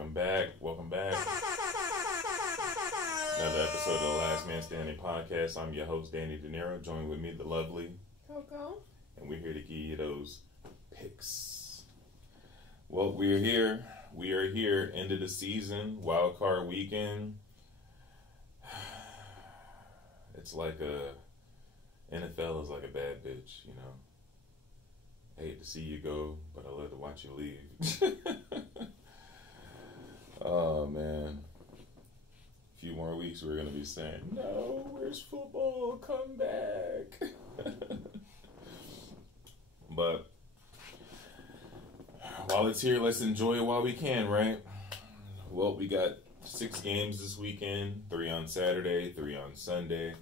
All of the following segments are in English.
Welcome back. Welcome back. Another episode of the Last Man Standing podcast. I'm your host, Danny De Niro. Joined with me, the lovely Coco. And we're here to give you those picks. Well, we're here. We are here. End of the season. Wild card weekend. It's like NFL is like a bad bitch, you know. I hate to see you go, but I love to watch you leave. Oh, man. A few more weeks we're going to be saying, no, where's football? Come back. But while it's here, let's enjoy it while we can, right? Well, we got 6 games this weekend, 3 on Saturday, 3 on Sunday.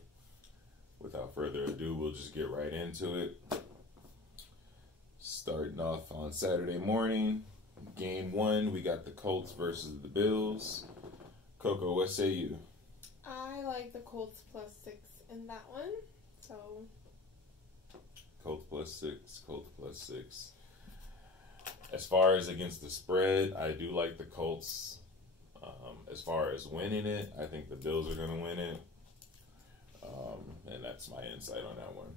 Without further ado, we'll just get right into it. Starting off on Saturday morning, game 1, we got the Colts versus the Bills. Coco, what say you? I like the Colts plus 6 in that one. So Colts plus 6, Colts plus 6. As far as against the spread, I do like the Colts. As far as winning it, I think the Bills are going to win it. And that's my insight on that one.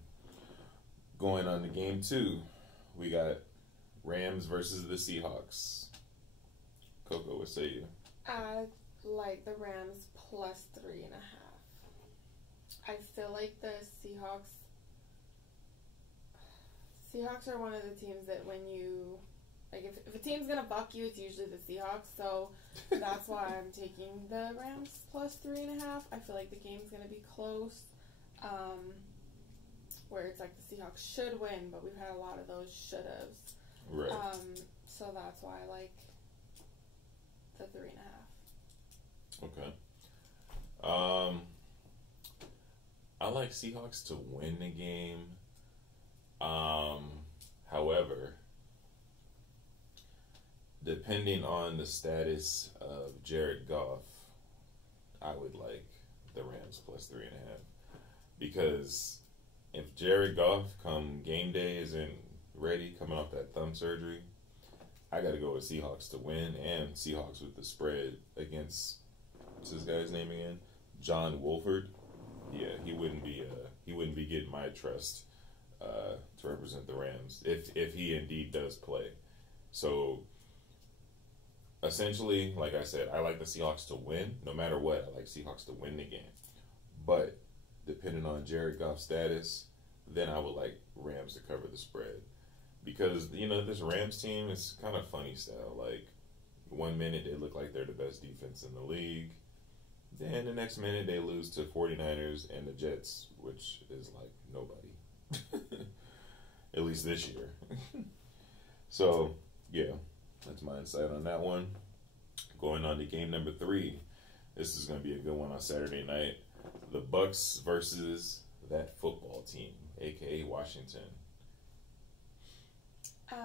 Going on to game 2, we got Rams versus the Seahawks. Coco, what say you? I like the Rams plus 3.5. I feel like the Seahawks are one of the teams that when you, like if a team's going to buck you, it's usually the Seahawks. So that's why I'm taking the Rams plus 3.5. I feel like the game's going to be close. Where it's like the Seahawks should win, but we've had a lot of those should-haves. Right. So that's why I like the 3.5. Okay. I like Seahawks to win the game. However, depending on the status of Jared Goff, I would like the Rams plus 3.5. Because if Jared Goff come game day isn't ready, coming off that thumb surgery, I got to go with Seahawks to win and Seahawks with the spread against, what's this guy's name again? John Wolford. Yeah, he wouldn't be getting my trust to represent the Rams if he indeed does play. So essentially, like I said, I like the Seahawks to win. No matter what, I like Seahawks to win the game. But depending on Jared Goff's status, then I would like Rams to cover the spread. Because, you know, this Rams team is kind of funny style. Like, 1 minute they look like they're the best defense in the league. Then the next minute they lose to 49ers and the Jets, which is like nobody. At least this year. So, yeah, that's my insight on that one. Going on to game number 3. This is going to be a good one on Saturday night. The Bucs versus that football team, a.k.a. Washington.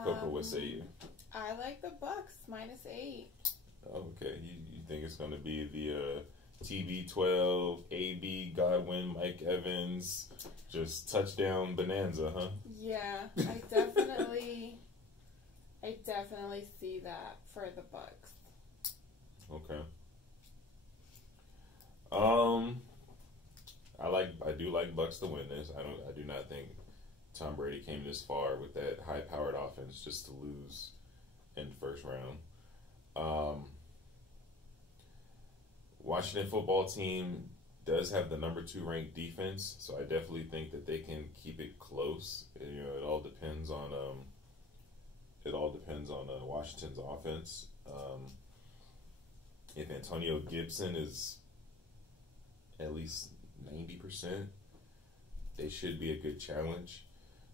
Coco, what say you? I like the Bucs minus 8. Okay, you think it's going to be the TB12, AB, Godwin, Mike Evans, just touchdown bonanza, huh? Yeah, I definitely see that for the Bucs. Okay. I do like Bucs to win this. I do not think Tom Brady came this far with that high-powered offense just to lose in the first round. Washington football team does have the number 2 ranked defense, so I definitely think that they can keep it close. And, you know, it all depends on Washington's offense. If Antonio Gibson is at least 90%, they should be a good challenge.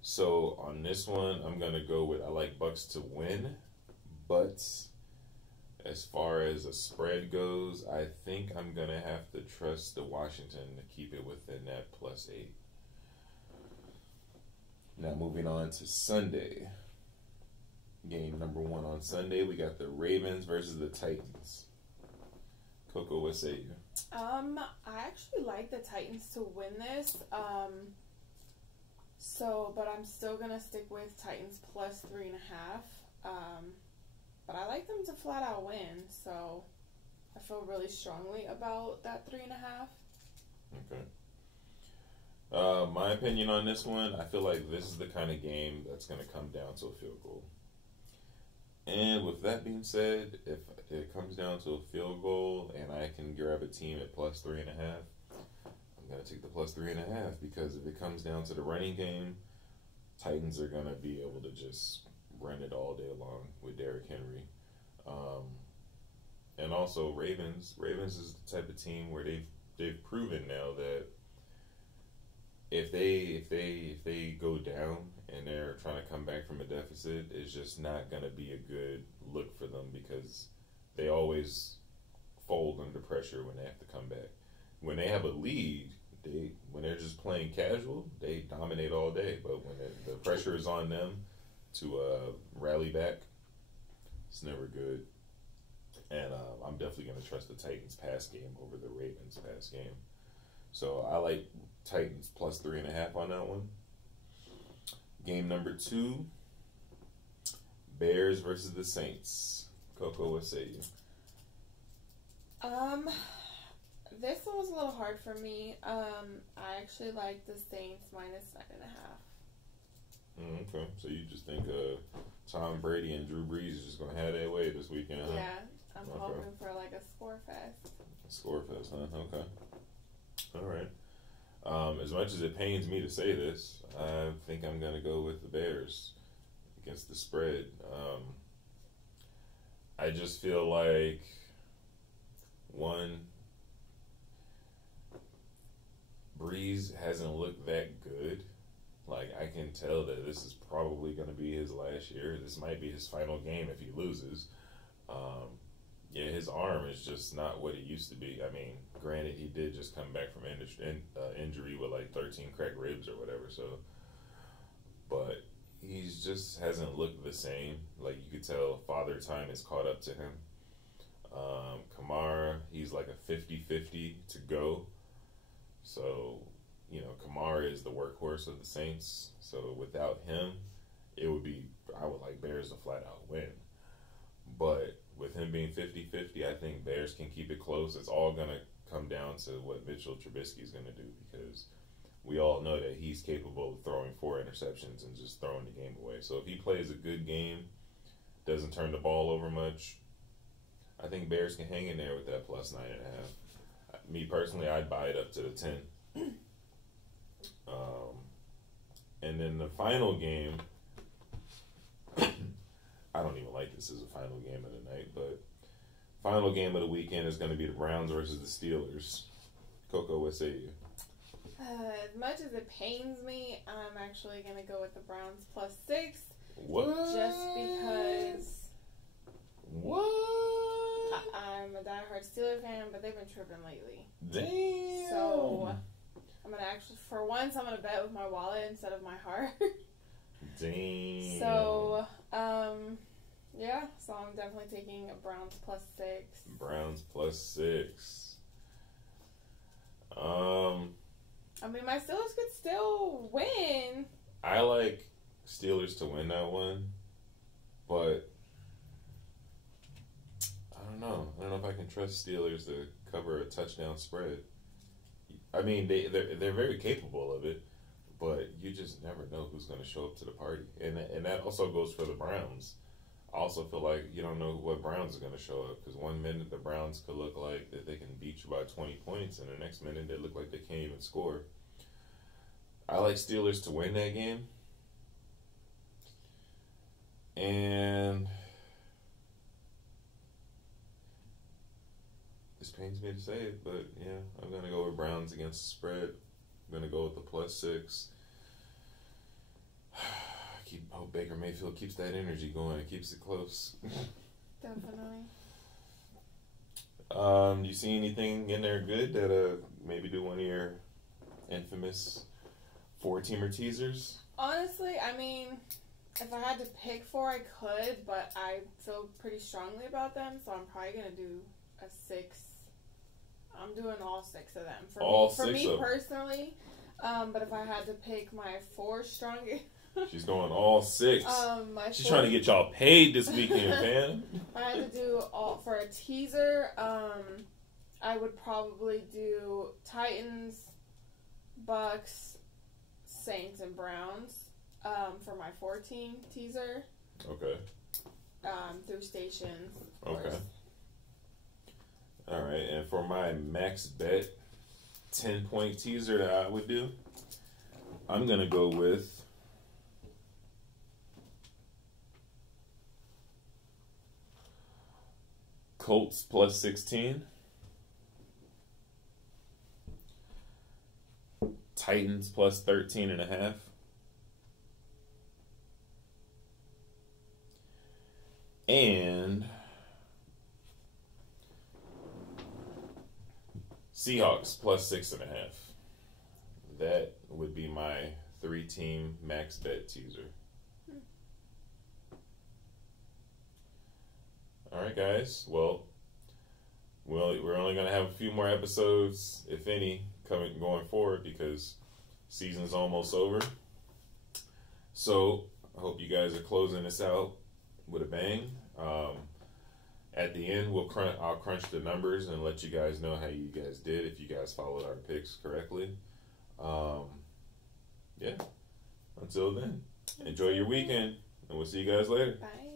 So on this one, I'm going to go with I like Bucs to win, but as far as a spread goes, I think I'm going to have to trust the Washington to keep it within that plus 8. Now moving on to Sunday. Game number 1 on Sunday, we got the Ravens versus the Titans. Coco, what say you? I actually like the Titans to win this. But I'm still gonna stick with Titans plus 3.5. but I like them to flat out win, so I feel really strongly about that 3.5. Okay. My opinion on this one, I feel like this is the kind of game that's going to come down to a field goal. And with that being said, if it comes down to a field goal and I can grab a team at plus 3.5, I'm going to take the plus 3.5 because if it comes down to the running game, Titans are going to be able to just run it all day long with Derrick Henry. And also Ravens. Ravens is the type of team where they've proven now that if they go down and they're trying to come back from a deficit, it's just not going to be a good look for them because they always fold under pressure when they have to come back. When they have a lead, when they're just playing casual, they dominate all day. But when the pressure is on them to rally back, it's never good. And I'm definitely going to trust the Titans pass game over the Ravens pass game. So I like Titans plus 3.5 on that one. Game number 2, Bears versus the Saints. Coco, what say you? This one was a little hard for me. I actually like the Saints minus 9.5. Okay, so you just think Tom Brady and Drew Brees is just going to have their way this weekend, huh? Yeah, I'm hoping for like a score fest. A score fest, huh? Okay. All right. As much as it pains me to say this, I think I'm going to go with the Bears against the spread. I just feel like, one, Breeze hasn't looked that good. Like, I can tell that this is probably going to be his last year. This might be his final game if he loses. Yeah, his arm is just not what it used to be. I mean, granted, he did just come back from injury with like 13 cracked ribs or whatever. So, but he's just hasn't looked the same. Like you could tell, father time has caught up to him. Kamara, he's like a 50-50 to go. So, you know, Kamara is the workhorse of the Saints. So without him, I would like Bears to flat out win. But with him being 50-50, I think Bears can keep it close. It's all going to come down to what Mitchell Trubisky is going to do because we all know that he's capable of throwing 4 interceptions and just throwing the game away. So if he plays a good game, doesn't turn the ball over much, I think Bears can hang in there with that plus 9.5. Me personally, I'd buy it up to the 10. And then the final game, I don't even like this as a final game of the night, but final game of the weekend is going to be the Browns versus the Steelers. Coco, what say you? As much as it pains me, I'm actually going to go with the Browns plus 6. What? Just because... What? I'm a diehard Steelers fan, but they've been tripping lately. Damn. So, I'm going to actually, for once, I'm going to bet with my wallet instead of my heart. Damn. So, yeah, so I'm definitely taking Browns plus 6. Browns plus 6. I mean, my Steelers could still win. I like Steelers to win that one, but I don't know. I don't know if I can trust Steelers to cover a touchdown spread. I mean, they're very capable of it, but you just never know who's going to show up to the party. And that also goes for the Browns. I also feel like you don't know what Browns are going to show up because one minute the Browns could look like that they can beat you by 20 points, and the next minute they look like they can't even score. I like Steelers to win that game. And this pains me to say it, but yeah, I'm going to go with Browns against the spread. I'm going to go with the plus 6. Hope Baker Mayfield keeps that energy going and keeps it close. Definitely. You see anything in there good that maybe do one of your infamous 4-teamer teasers? Honestly, I mean, if I had to pick 4, I could, but I feel pretty strongly about them, so I'm probably going to do a 6. I'm doing all 6 of them. For me personally. But if I had to pick my 4 strongest... She's going all 6. She's trying to get y'all paid this weekend, fam. I had to do for a teaser. I would probably do Titans, Bucks, Saints, and Browns for my 14 teaser. Okay. Through stations. Okay. All right, and for my max bet 10-point teaser that I would do, I'm gonna go with Colts plus 16, Titans plus 13.5, and Seahawks plus 6.5. That would be my 3-team max bet teaser. All right, guys. Well, we're only going to have a few more episodes, if any, going forward because season's almost over. So I hope you guys are closing this out with a bang. At the end, I'll crunch the numbers and let you guys know how you guys did if you guys followed our picks correctly. Yeah. Until then, enjoy your weekend, and we'll see you guys later. Bye.